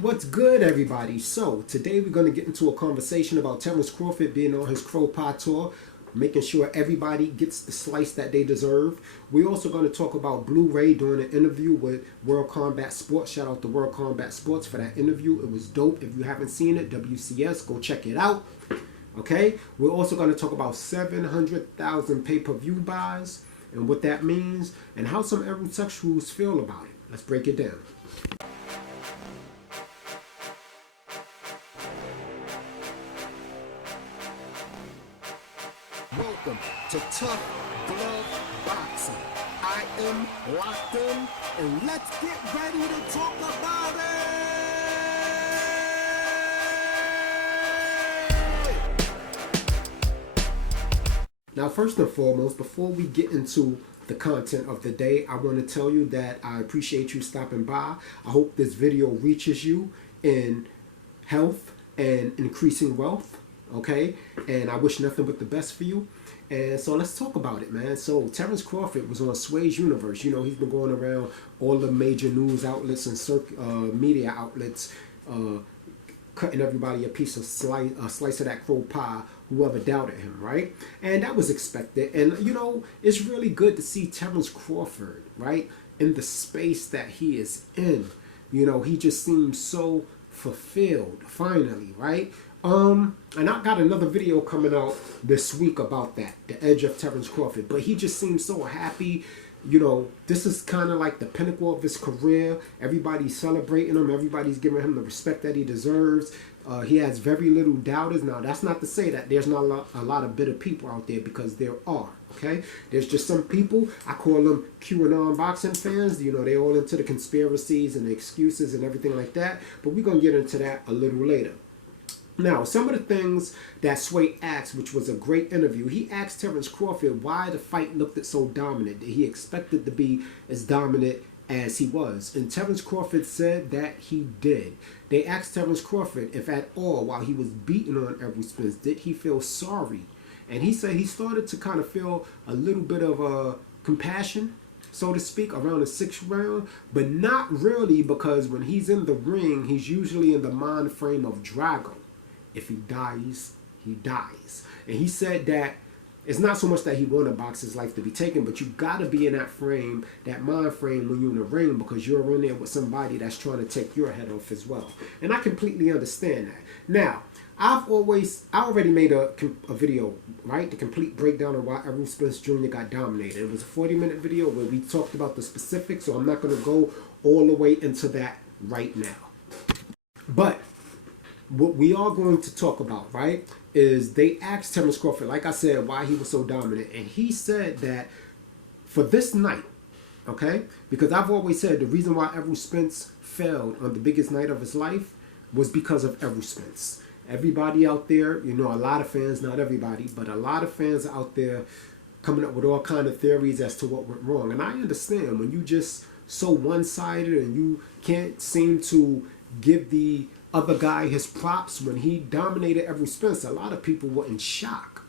What's good, everybody? So today we're going to get into a conversation about Terence Crawford being on his Crow Pie tour, making sure everybody gets the slice that they deserve. We're also going to talk about Blu-ray during an interview with World Combat Sports. Shout out to World Combat Sports for that interview. It was dope. If you haven't seen it, WCS, go check it out. Okay, we're also going to talk about 700,000 pay-per-view buys and what that means and how some heterosexuals feel about it. Let's break it down. Welcome to Tough Glove Boxing. I am locked in, and let's get ready to talk about it! Now, first and foremost, before we get into the content of the day, I want to tell you that I appreciate you stopping by. I hope this video reaches you in health and increasing wealth. Okay, and I wish nothing but the best for you. And so let's talk about it, man. So Terence Crawford was on Sway's Universe. You know, he's been going around all the major news outlets and media outlets, cutting everybody a piece of slice of that crow pie, whoever doubted him, right? And that was expected. And, you know, it's really good to see Terence Crawford, right, in the space that he is in. You know, he just seems so fulfilled, finally, right? And I got another video coming out this week about that, the edge of Terence Crawford. But he just seems so happy. You know, this is kind of like the pinnacle of his career. Everybody's celebrating him. Everybody's giving him the respect that he deserves. He has very little doubters. Now, that's not to say that there's not a lot of bitter people out there, because there are, okay? There's just some people, I call them QAnon boxing fans. You know, they're all into the conspiracies and the excuses and everything like that. But we're going to get into that a little later. Now, some of the things that Sway asked, which was a great interview, he asked Terence Crawford why the fight looked so dominant, that he expected to be as dominant as he was. And Terence Crawford said that he did. They asked Terence Crawford if at all, while he was beating on Errol Spence, did he feel sorry? And he said he started to kind of feel a little bit of compassion, so to speak, around the 6th round, but not really, because when he's in the ring, he's usually in the mind frame of Drago. If he dies, he dies. And he said that it's not so much that he wanted Boxer's life to be taken, but you got to be in that frame, that mind frame, when you're in the ring, because you're in there with somebody that's trying to take your head off as well. And I completely understand that. Now, I already made a video, right? The complete breakdown of why Errol Spence Jr. got dominated. It was a 40-minute video where we talked about the specifics, so I'm not going to go all the way into that right now. But what we are going to talk about, right, is they asked Terence Crawford, like I said, why he was so dominant. And he said that for this night, okay, because I've always said the reason why Errol Spence failed on the biggest night of his life was because of Errol Spence. Everybody out there, you know, a lot of fans, not everybody, but a lot of fans out there coming up with all kind of theories as to what went wrong. And I understand when you just so one-sided and you can't seem to give the other guy his props when he dominated Errol Spence, a lot of people were in shock,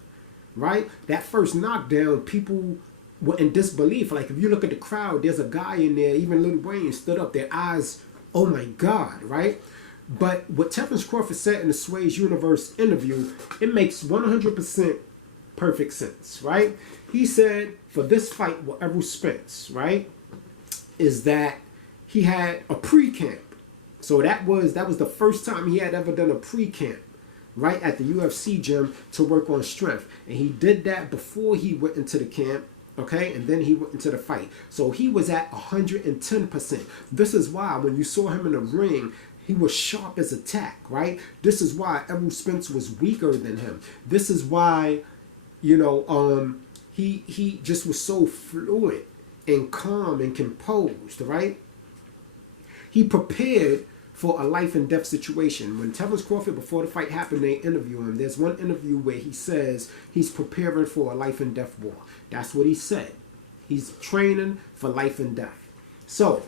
right? That first knockdown, people were in disbelief. Like, if you look at the crowd, there's a guy in there, even Lil Wayne stood up, their eyes, oh my God, right? But what Terence Crawford said in the Sway's Universe interview, it makes 100% perfect sense, right? He said for this fight with Errol Spence, right, is that he had a pre-camp. So that was the first time he had ever done a pre-camp, right, at the UFC gym to work on strength. And he did that before he went into the camp, okay, and then he went into the fight. So he was at 110%. This is why when you saw him in the ring, he was sharp as a tack, right? This is why Errol Spence was weaker than him. This is why, you know, he just was so fluid and calm and composed, right? He prepared for a life and death situation. When Terence Crawford, before the fight happened, they interview him. There's one interview where he says he's preparing for a life and death war. That's what he said. He's training for life and death. So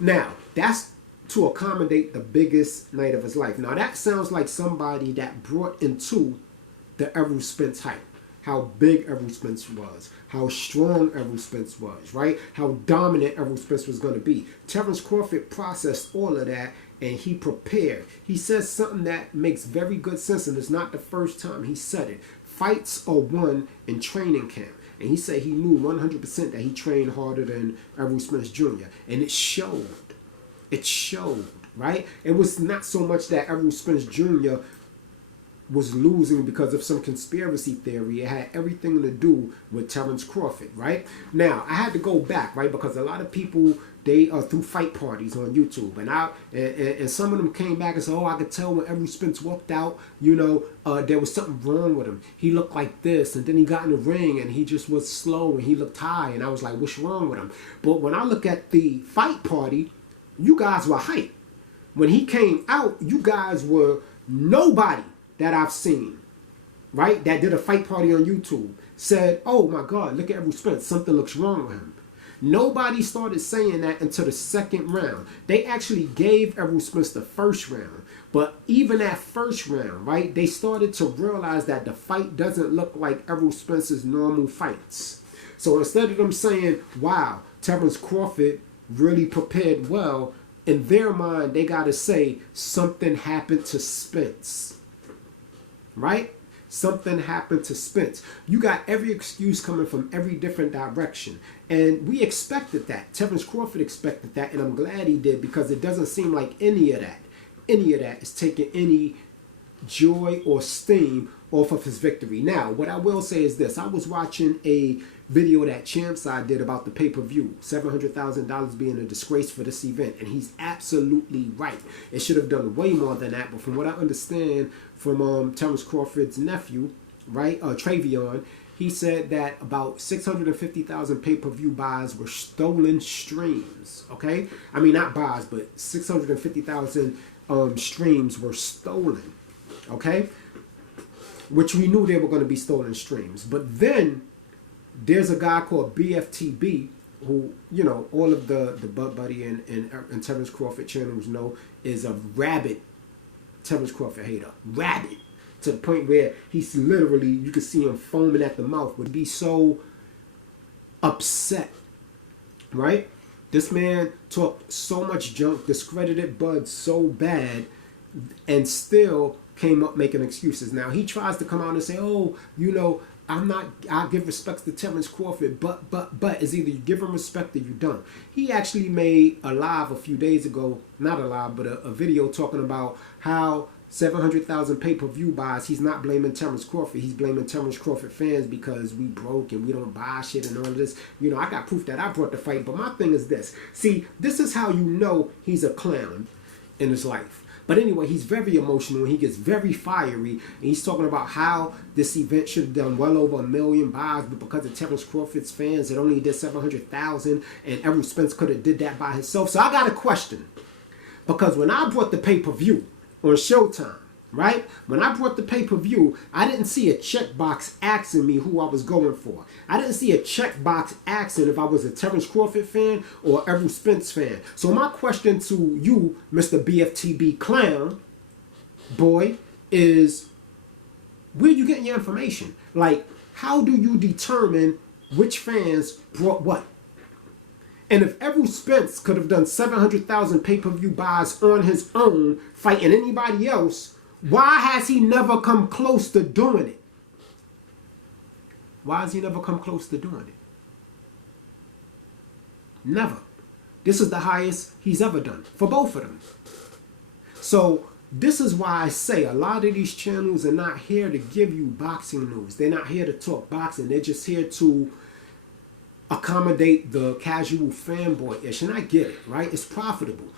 now that's to accommodate the biggest night of his life. Now that sounds like somebody that brought into the Errol Spence hype. how big Errol Spence was, how strong Errol Spence was, right? How dominant Errol Spence was going to be. Terence Crawford processed all of that and he prepared. He says something that makes very good sense, and it's not the first time he said it. Fights are won in training camp. And he said he knew 100% that he trained harder than Errol Spence Jr. And it showed. It showed, right? It was not so much that Errol Spence Jr. was losing because of some conspiracy theory. It had everything to do with Terence Crawford, right? Now, I had to go back, right? Because a lot of people, they are through fight parties on YouTube, and some of them came back and said, oh, I could tell when Errol Spence walked out, you know, there was something wrong with him. He looked like this, and then he got in the ring, and he just was slow, and he looked high, and I was like, what's wrong with him? But when I look at the fight party, you guys were hype. When he came out, you guys were nobody that I've seen, right, that did a fight party on YouTube, said, oh my God, look at Errol Spence, something looks wrong with him. Nobody started saying that until the second round. They actually gave Errol Spence the first round. But even that first round, right, they started to realize that the fight doesn't look like Errol Spence's normal fights. So instead of them saying, wow, Terence Crawford really prepared well, in their mind, they got to say something happened to Spence, right? Something happened to Spence. You got every excuse coming from every different direction. And we expected that. Terence Crawford expected that, and I'm glad he did, because it doesn't seem like any of that is taking any joy or steam off of his victory. Now, what I will say is this. I was watching a video that Champside did about the pay-per-view, $700,000 being a disgrace for this event, and he's absolutely right. It should have done way more than that, but from what I understand from Terence Crawford's nephew, right, Travion, he said that about 650,000 pay-per-view buys were stolen streams, okay? I mean, not buys, but 650,000 streams were stolen, okay? Which we knew they were going to be stolen streams. But then there's a guy called BFTB who, you know, all of the Bud Buddy and Terence Crawford channels know is a rabid Terence Crawford hater. Rabid. To the point where he's literally, you can see him foaming at the mouth, would be so upset, right? This man talked so much junk, discredited Bud so bad, and still came up making excuses. Now, he tries to come out and say, oh, you know, I give respect to Terence Crawford, but it's either you give him respect or you don't. He actually made a live a few days ago, not a live, but a video talking about how 700,000 pay-per-view buys, he's not blaming Terence Crawford. He's blaming Terence Crawford fans because we broke and we don't buy shit and all of this. You know, I got proof that I brought the fight, but my thing is this. See, this is how you know he's a clown in his life. But anyway, he's very emotional and he gets very fiery. And he's talking about how this event should have done well over 1 million buys, but because of Terence Crawford's fans, it only did 700,000, and Errol Spence could have did that by himself. So I got a question. Because when I brought the pay-per-view on Showtime, right? When I brought the pay-per-view, I didn't see a checkbox asking me who I was going for. I didn't see a checkbox asking if I was a Terence Crawford fan or Errol Spence fan. So my question to you, Mr. BFTB clown boy, is where you getting your information? Like, how do you determine which fans brought what? And if Errol Spence could have done 700,000 pay-per-view buys on his own, fighting anybody else, why has he never come close to doing it? Why has he never come close to doing it? Never. This is the highest he's ever done for both of them. So this is why I say a lot of these channels are not here to give you boxing news. They're not here to talk boxing. They're just here to accommodate the casual fanboy-ish, and I get it, right? It's profitable.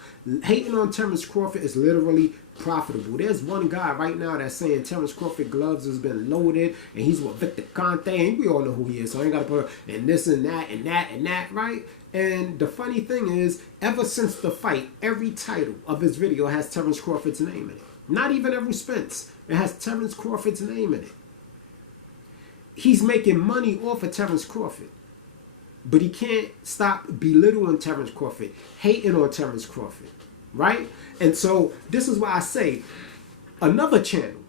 Hating on Terence Crawford is literally profitable. There's one guy right now that's saying Terence Crawford gloves has been loaded, and he's with Victor Conte, and we all know who he is, so I ain't got to put and this and that and that and that, right? And the funny thing is, ever since the fight, every title of his video has Terence Crawford's name in it. Not even Errol Spence. It has Terence Crawford's name in it. He's making money off of Terence Crawford. But he can't stop belittling Terence Crawford, hating on Terence Crawford, right? And so this is why I say another channel,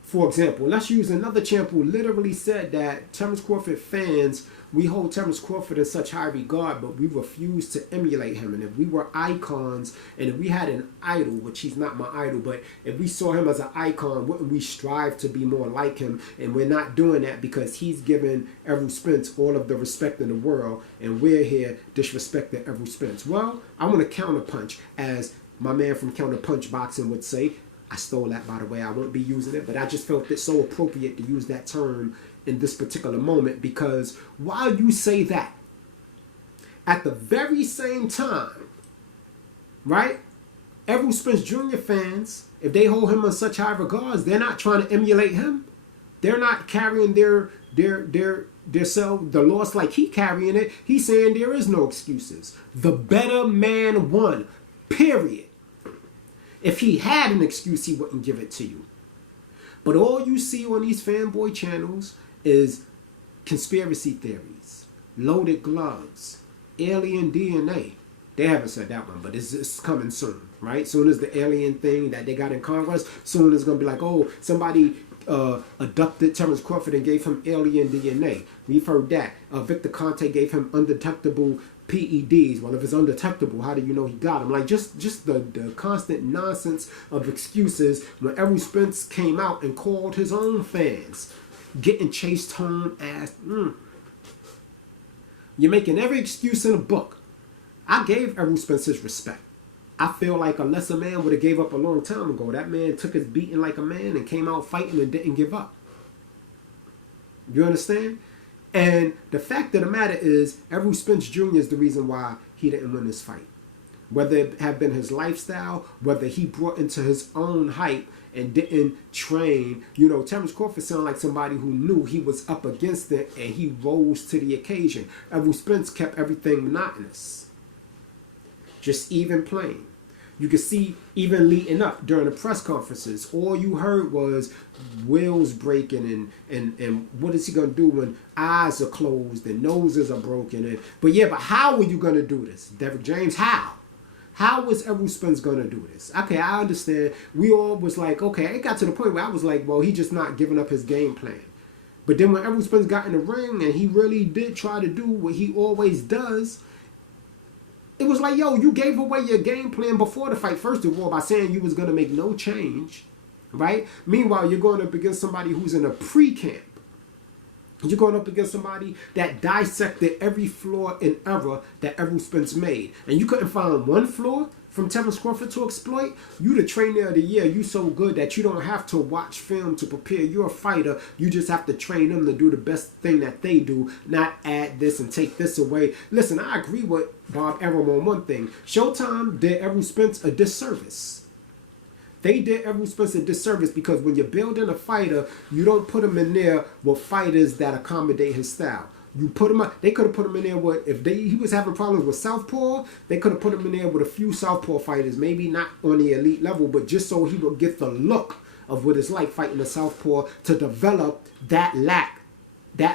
for example, let's use another channel who literally said that Terence Crawford fans we hold Terence Crawford in such high regard, but we refuse to emulate him. And if we were icons, and if we had an idol, which he's not my idol, but if we saw him as an icon, wouldn't we strive to be more like him? And we're not doing that because he's given Errol Spence all of the respect in the world, and we're here disrespecting Errol Spence. Well, I want to counterpunch, as my man from Counterpunch Boxing would say. I stole that, by the way. I won't be using it, but I just felt it so appropriate to use that term in this particular moment, because while you say that, at the very same time, right, Errol Spence Jr. fans, if they hold him in such high regards, they're not trying to emulate him. They're not carrying their self, the loss like he carrying it. He's saying there is no excuses. The better man won, period. If he had an excuse, he wouldn't give it to you. But all you see on these fanboy channels is conspiracy theories, loaded gloves, alien DNA. They haven't said that one, but it's coming soon, right? Soon as the alien thing that they got in Congress, soon it's going to be like, oh, somebody abducted Terence Crawford and gave him alien DNA. We've heard that. Victor Conte gave him undetectable PEDs. Well, if it's undetectable, how do you know he got them? Like, just the constant nonsense of excuses. When Errol Spence came out and called his own fans getting chased home as you're making every excuse in a book. I gave Errol Spence his respect. I feel like a lesser man would have gave up a long time ago. That man took his beating like a man and came out fighting and didn't give up. You understand? And the fact of the matter is, Errol Spence Jr. is the reason why he didn't win this fight. Whether it have been his lifestyle, whether he brought into his own hype and didn't train. You know, Terence Crawford sounded like somebody who knew he was up against it and he rose to the occasion. Errol Spence kept everything monotonous. Just even plain. You could see even leading up during the press conferences, all you heard was wheels breaking and what is he going to do when eyes are closed and noses are broken. But how are you going to do this? Derrick James, how? How was Errol Spence going to do this? Okay, I understand. We all was like, okay, it got to the point where I was like, well, he just not giving up his game plan. But then when Errol Spence got in the ring and he really did try to do what he always does, it was like, yo, you gave away your game plan before the fight, first of all, by saying you was going to make no change, right? Meanwhile, you're going up against somebody who's in a pre-camp. You're going up against somebody that dissected every flaw and error that Errol Spence made. And you couldn't find one flaw from Terence Crawford to exploit. You the trainer of the year. You so good that you don't have to watch film to prepare. You're a fighter. You just have to train them to do the best thing that they do, not add this and take this away. Listen, I agree with Bob Arum on one thing. Showtime did Errol Spence a disservice. They did Errol Spence a disservice because when you're building a fighter, you don't put him in there with fighters that accommodate his style. You put him up. They could have put him in there with, if he was having problems with southpaw, they could have put him in there with a few southpaw fighters, maybe not on the elite level, but just so he would get the look of what it's like fighting a southpaw, to develop that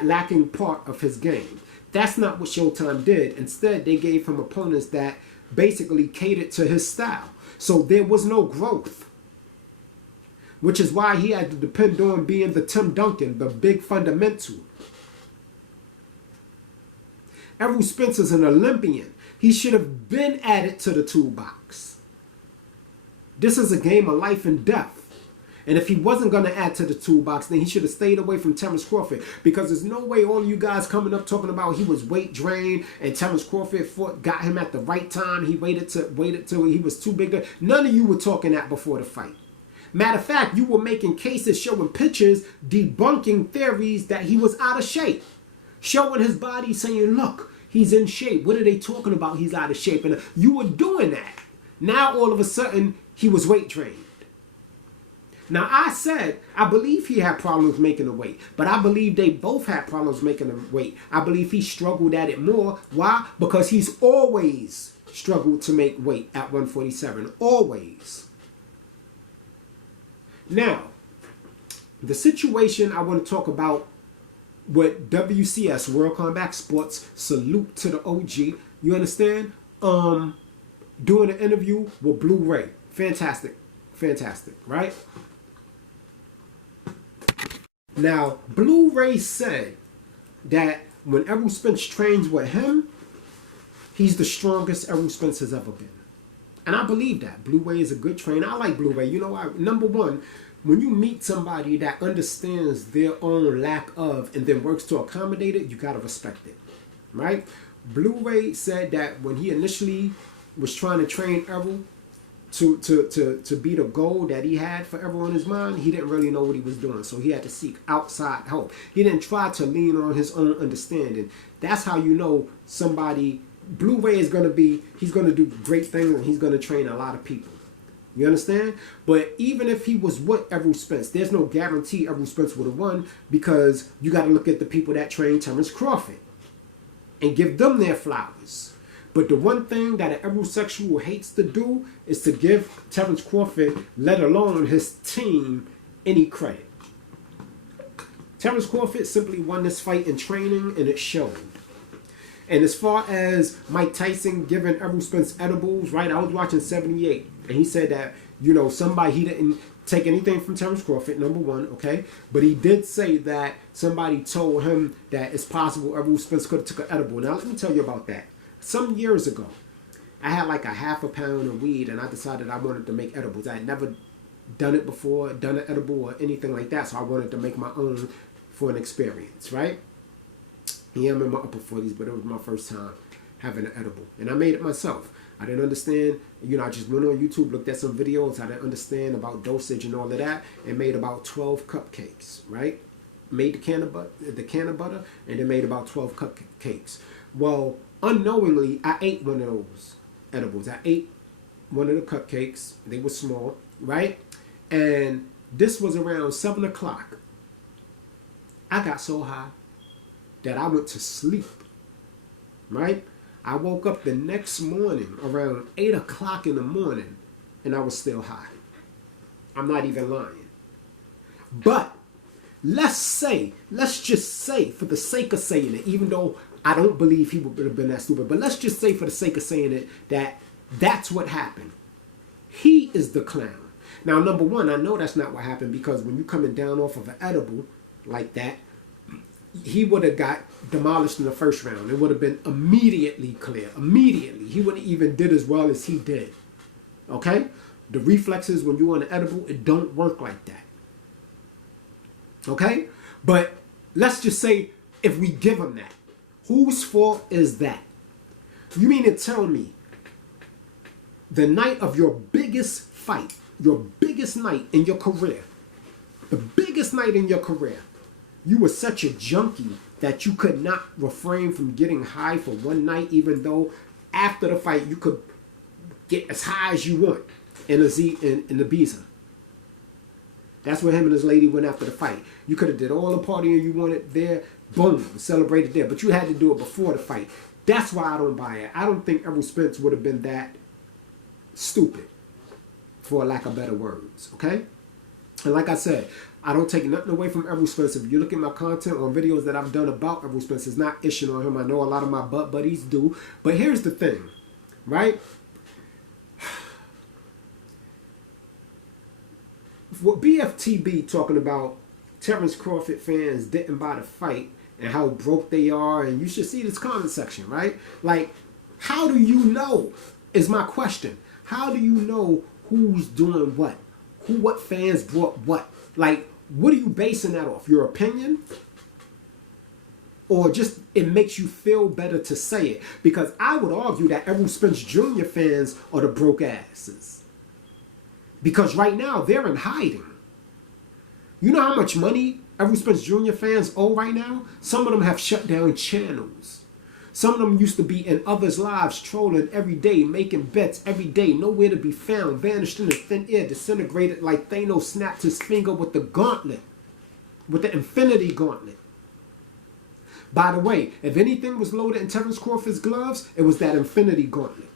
lacking part of his game. That's not what Showtime did. Instead, they gave him opponents that basically catered to his style. So there was no growth, which is why he had to depend on being the Tim Duncan, the big fundamental. Errol Spence is an Olympian. He should have been added to the toolbox. This is a game of life and death. And if he wasn't going to add to the toolbox, then he should have stayed away from Terence Crawford. Because there's no way all you guys coming up talking about he was weight drained and Terence Crawford got him at the right time. He waited till he was too big. None of you were talking that before the fight. Matter of fact, you were making cases, showing pictures, debunking theories that he was out of shape. Showing his body, saying, look, he's in shape. What are they talking about? He's out of shape. And you were doing that. Now, all of a sudden, he was weight drained. Now, I said, I believe he had problems making the weight. But I believe they both had problems making the weight. I believe he struggled at it more. Why? Because he's always struggled to make weight at 147. Always. Now, the situation I want to talk about with WCS, World Combat Sports, salute to the OG. You understand? Doing an interview with Blue Ray. Fantastic. Fantastic, right? Now, Blue Ray said that when Errol Spence trains with him, he's the strongest Errol Spence has ever been. And I believe that. Blue Ray is a good trainer. I like Blue Ray. You know why? Number one, when you meet somebody that understands their own lack of and then works to accommodate it, you got to respect it. Right? Blue Ray said that when he initially was trying to train Errol to be the goal that he had for Errol in his mind, he didn't really know what he was doing. So he had to seek outside help. He didn't try to lean on his own understanding. That's how you know somebody... Blue Ray is going to be... He's going to do great things and he's going to train a lot of people. You understand? But even if he was with Errol Spence, there's no guarantee Errol Spence would have won, because you got to look at the people that trained Terence Crawford and give them their flowers. But the one thing that an Errol-sexual hates to do is to give Terence Crawford, let alone his team, any credit. Terence Crawford simply won this fight in training, and it showed. And as far as Mike Tyson giving Errol Spence edibles, right, I was watching 78, and he said that, you know, he didn't take anything from Terence Crawford, number one, okay? But he did say that somebody told him that it's possible Errol Spence could have took an edible. Now, let me tell you about that. Some years ago, I had like a half a pound of weed, and I decided I wanted to make edibles. I had never done it before, done an edible or anything like that, so I wanted to make my own for an experience, right? Yeah, I'm in my upper 40s, but it was my first time having an edible. And I made it myself. I didn't understand, you know, I just went on YouTube, looked at some videos. I didn't understand about dosage and all of that, and made about 12 cupcakes, right? Made the can of butter, and then made about 12 cupcakes. Well, unknowingly, I ate one of those edibles. I ate one of the cupcakes. They were small, right? And this was around 7 o'clock. I got so high that I went to sleep, right? I woke up the next morning around 8 o'clock in the morning, and I was still high. I'm not even lying. But let's just say, for the sake of saying it, even though I don't believe he would have been that stupid, but let's just say for the sake of saying it that that's what happened. He is the clown. Now, number one, I know that's not what happened, because when you're coming down off of an edible like that, he would have got demolished in the first round. It would have been immediately clear. Immediately. He wouldn't even did as well as he did. Okay? The reflexes when you're on an edible, it don't work like that. Okay? But let's just say if we give him that, whose fault is that? You mean to tell me the night of your biggest fight, your biggest night in your career, the biggest night in your career, you were such a junkie that you could not refrain from getting high for one night, even though after the fight you could get as high as you want in the Ibiza. That's where him and his lady went after the fight. You could have did all the partying you wanted there, boom, celebrated there. But you had to do it before the fight. That's why I don't buy it. I don't think Errol Spence would have been that stupid, for lack of better words, okay? And like I said, I don't take nothing away from Errol Spence. If you look at my content or videos that I've done about Errol Spence, it's not ishing on him. I know a lot of my butt buddies do. But here's the thing, right? What BFTB talking about Terence Crawford fans didn't buy the fight and how broke they are, and you should see this comment section, right? Like, how do you know is my question. How do you know who's doing what? What fans brought what? Like, what are you basing that off? Your opinion? Or just it makes you feel better to say it? Because I would argue that Errol Spence Jr. fans are the broke asses. Because right now, they're in hiding. You know how much money Errol Spence Jr. fans owe right now? Some of them have shut down channels. Some of them used to be in others' lives, trolling every day, making bets every day, nowhere to be found, vanished in the thin air, disintegrated like Thanos snapped his finger with the gauntlet, with the infinity gauntlet. By the way, if anything was loaded in Terence Crawford's gloves, it was that infinity gauntlet.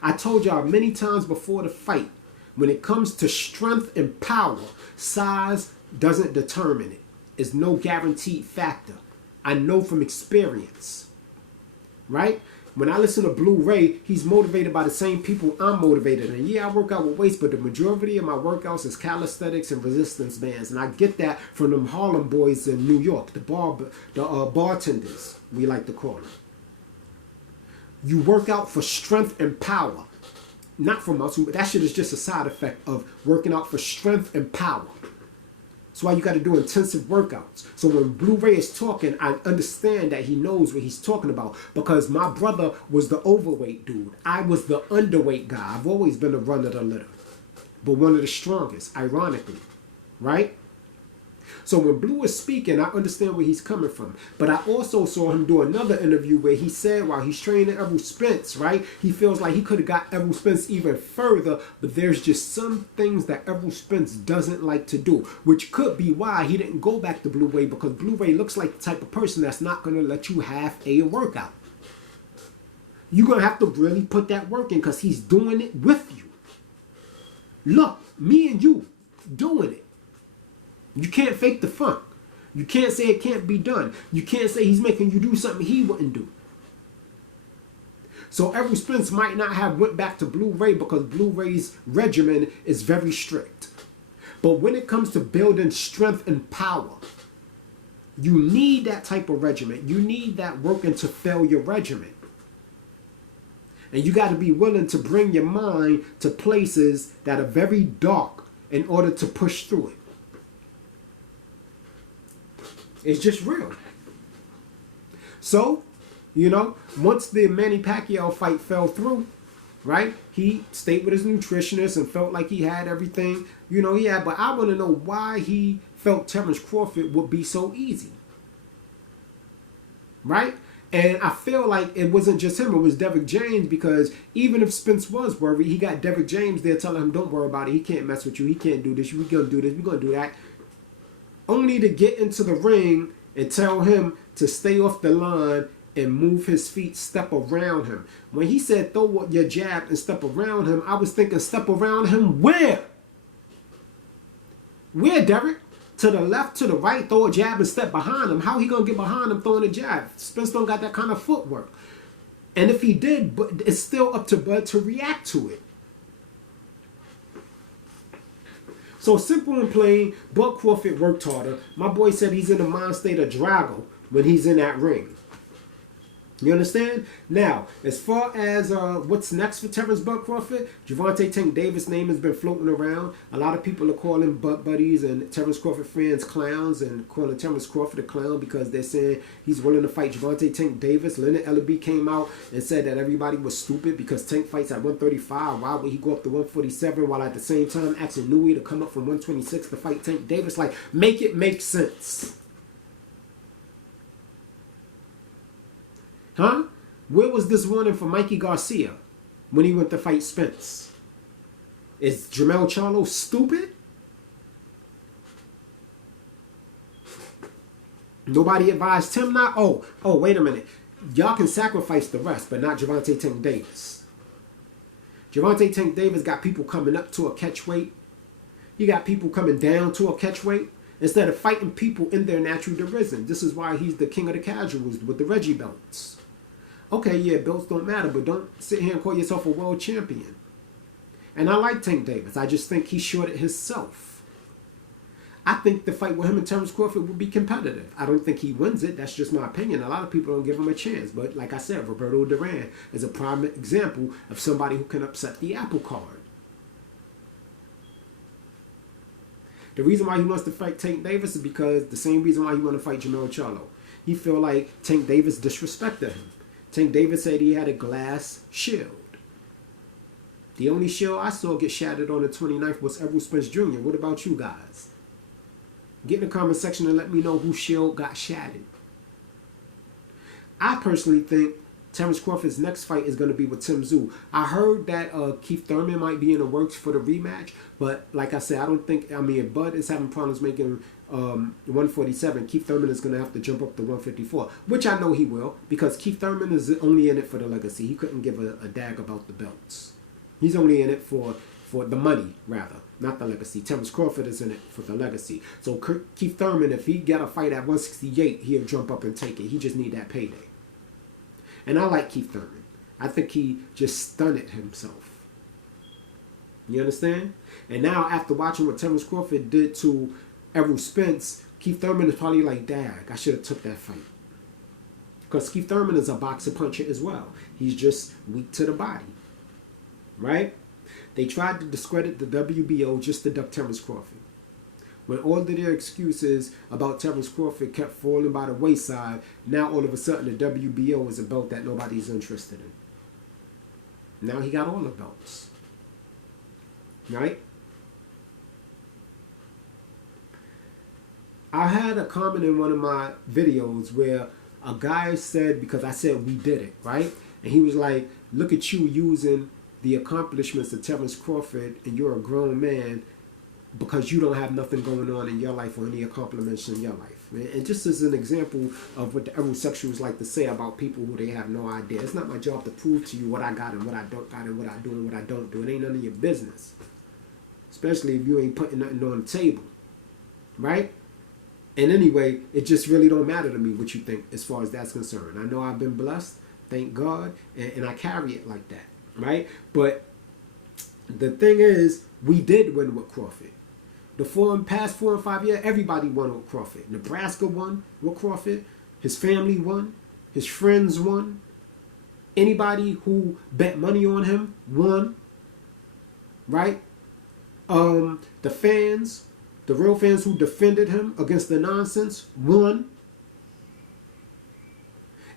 I told y'all many times before the fight, when it comes to strength and power, size doesn't determine it. It's no guaranteed factor. I know from experience, right? When I listen to Blue Ray, he's motivated by the same people I'm motivated. And yeah, I work out with weights, but the majority of my workouts is calisthenics and resistance bands. And I get that from them Harlem boys in New York, the bartenders, we like to call them. You work out for strength and power, not for muscle. But that shit is just a side effect of working out for strength and power. That's why you got to do intensive workouts. So when Blue Ray is talking, I understand that he knows what he's talking about, because my brother was the overweight dude. I was the underweight guy. I've always been a run of the litter, but one of the strongest, ironically, right? So when Blue is speaking, I understand where he's coming from. But I also saw him do another interview where he said while he's training Errol Spence, right, he feels like he could have got Errol Spence even further, but there's just some things that Errol Spence doesn't like to do, which could be why he didn't go back to Blue Ray, because Blue Ray looks like the type of person that's not going to let you have a workout. You're going to have to really put that work in, because he's doing it with you. Look, me and you doing it. You can't fake the funk. You can't say it can't be done. You can't say he's making you do something he wouldn't do. So Errol Spence might not have went back to Blue Ray because Blue Ray's regimen is very strict. But when it comes to building strength and power, you need that type of regimen. You need that working to failure regimen. And you got to be willing to bring your mind to places that are very dark in order to push through it. It's just real. So, you know, once the Manny Pacquiao fight fell through, right, he stayed with his nutritionist and felt like he had everything, you know, he had. But I want to know why he felt Terence Crawford would be so easy. Right? And I feel like it wasn't just him, it was Derrick James, because even if Spence was worried, he got Derrick James there telling him, don't worry about it, he can't mess with you, he can't do this, we're going to do this, we're going to do that. Only to get into the ring and tell him to stay off the line and move his feet, step around him. When he said throw your jab and step around him, I was thinking step around him where? Where, Derrick? To the left, to the right, throw a jab and step behind him. How he going to get behind him throwing a jab? Spence don't got that kind of footwork. And if he did, but it's still up to Bud to react to it. So simple and plain, Bud Crawford worked harder. My boy said he's in a mind state of Drago when he's in that ring. You understand? Now, as far as what's next for Terence Bud Crawford, Gervonta Tank Davis' name has been floating around. A lot of people are calling Bud buddies and Terence Crawford fans clowns and calling Terence Crawford a clown because they're saying he's willing to fight Gervonta Tank Davis. Leonard Ellaby came out and said that everybody was stupid because Tank fights at 135. Why would he go up to 147 while at the same time asking Nui to come up from 126 to fight Tank Davis? Like, make it make sense. Huh? Where was this warning for Mikey Garcia when he went to fight Spence? Is Jermell Charlo stupid? Nobody advised him not? Oh, wait a minute. Y'all can sacrifice the rest, but not Gervonta Tank Davis. Gervonta Tank Davis got people coming up to a catch weight. You got people coming down to a catch weight instead of fighting people in their natural division. This is why he's the king of the casuals with the Reggie belts. Okay, yeah, belts don't matter, but don't sit here and call yourself a world champion. And I like Tank Davis. I just think he's short at himself. I think the fight with him and Terence Crawford would be competitive. I don't think he wins it. That's just my opinion. A lot of people don't give him a chance. But like I said, Roberto Duran is a prime example of somebody who can upset the apple cart. The reason why he wants to fight Tank Davis is because the same reason why he wants to fight Jermell Charlo. He feel like Tank Davis disrespected him. Tank Davis said he had a glass shield. The only shield I saw get shattered on the 29th was Errol Spence Jr. What about you guys? Get in the comment section and let me know whose shield got shattered. I personally think Terence Crawford's next fight is going to be with Tim Tszyu. I heard that Keith Thurman might be in the works for the rematch, but like I said, I don't think, if Bud is having problems making 147, Keith Thurman is going to have to jump up to 154, which I know he will, because Keith Thurman is only in it for the legacy. He couldn't give a dag about the belts. He's only in it for the money, rather, not the legacy. Terence Crawford is in it for the legacy. So Keith Thurman, if he got a fight at 168, he'll jump up and take it. He just need that payday. And I like Keith Thurman. I think he just stunned himself. You understand? And now after watching what Terence Crawford did to Errol Spence, Keith Thurman is probably like, dag, I should have took that fight. Because Keith Thurman is a boxer puncher as well. He's just weak to the body. Right? They tried to discredit the WBO just to duck Terence Crawford. When all of their excuses about Terence Crawford kept falling by the wayside, now all of a sudden the WBO is a belt that nobody's interested in. Now he got all the belts. Right? I had a comment in one of my videos where a guy said, because I said we did it, right? And he was like, look at you using the accomplishments of Terence Crawford and you're a grown man because you don't have nothing going on in your life or any accomplishments in your life. And just as an example of what the Erosexuals like to say about people who they have no idea. It's not my job to prove to you what I got and what I don't got and what I do and what I don't do. It ain't none of your business. Especially if you ain't putting nothing on the table. Right? And anyway, it just really don't matter to me what you think as far as that's concerned. I know I've been blessed, thank God, and I carry it like that. Right? But the thing is, we did win with Crawford. The past 4 and 5 years, everybody won with Crawford. Nebraska won with Crawford. His family won. His friends won. Anybody who bet money on him won. Right? The fans, the real fans who defended him against the nonsense, won.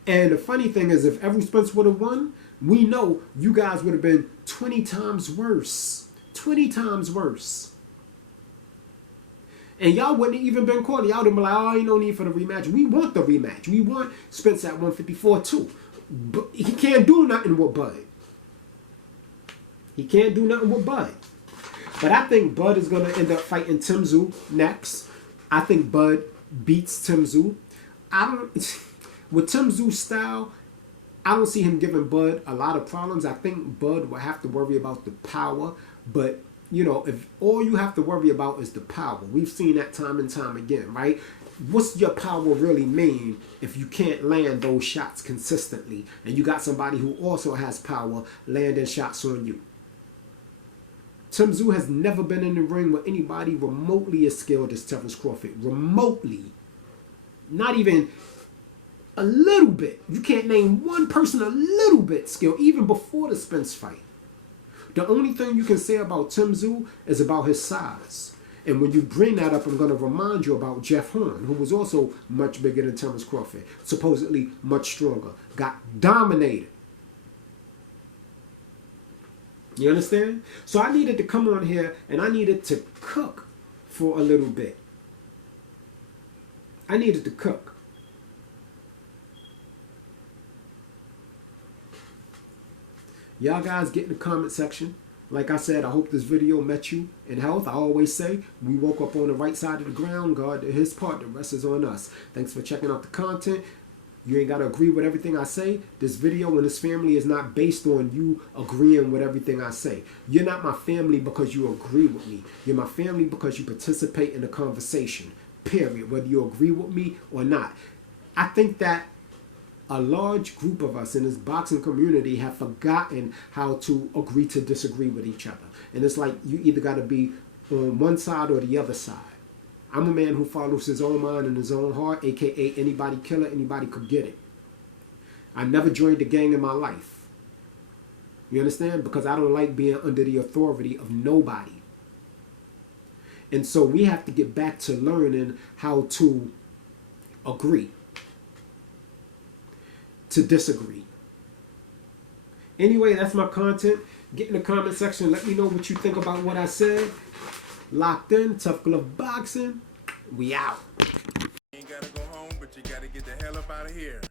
And the funny thing is, if Errol Spence would have won, we know you guys would have been 20 times worse. 20 times worse. And y'all wouldn't have even been calling. Y'all would have been like, oh, ain't no need for the rematch. We want the rematch. We want Spence at 154 too. But he can't do nothing with Bud. He can't do nothing with Bud. But I think Bud is going to end up fighting Tim Tszyu next. I think Bud beats Tim Tszyu. With Tim Tszyu's style, I don't see him giving Bud a lot of problems. I think Bud will have to worry about the power. But, you know, if all you have to worry about is the power, we've seen that time and time again, right? What's your power really mean if you can't land those shots consistently and you got somebody who also has power landing shots on you? Tim Tszyu has never been in the ring with anybody remotely as skilled as Terence Crawford. Remotely. Not even a little bit. You can't name one person a little bit skilled, even before the Spence fight. The only thing you can say about Tim Tszyu is about his size. And when you bring that up, I'm going to remind you about Jeff Horn, who was also much bigger than Terence Crawford. Supposedly much stronger. Got dominated. You understand? So I needed to come on here and I needed to cook for a little bit. I needed to cook. Y'all guys get in the comment section. Like I said, I hope this video met you in health. I always say, we woke up on the right side of the ground. God did his part. The rest is on us. Thanks for checking out the content. You ain't got to agree with everything I say. This video and this family is not based on you agreeing with everything I say. You're not my family because you agree with me. You're my family because you participate in the conversation. Period. Whether you agree with me or not. I think that a large group of us in this boxing community have forgotten how to agree to disagree with each other. And it's like you either got to be on one side or the other side. I'm a man who follows his own mind and his own heart, a.k.a. anybody killer, anybody could get it. I never joined the gang in my life. You understand? Because I don't like being under the authority of nobody. And so we have to get back to learning how to agree, to disagree. Anyway, that's my content. Get in the comment section. Let me know what you think about what I said. Locked in, Tough Glove Boxing. We out. You ain't gotta go home, but you gotta get the hell up out of here.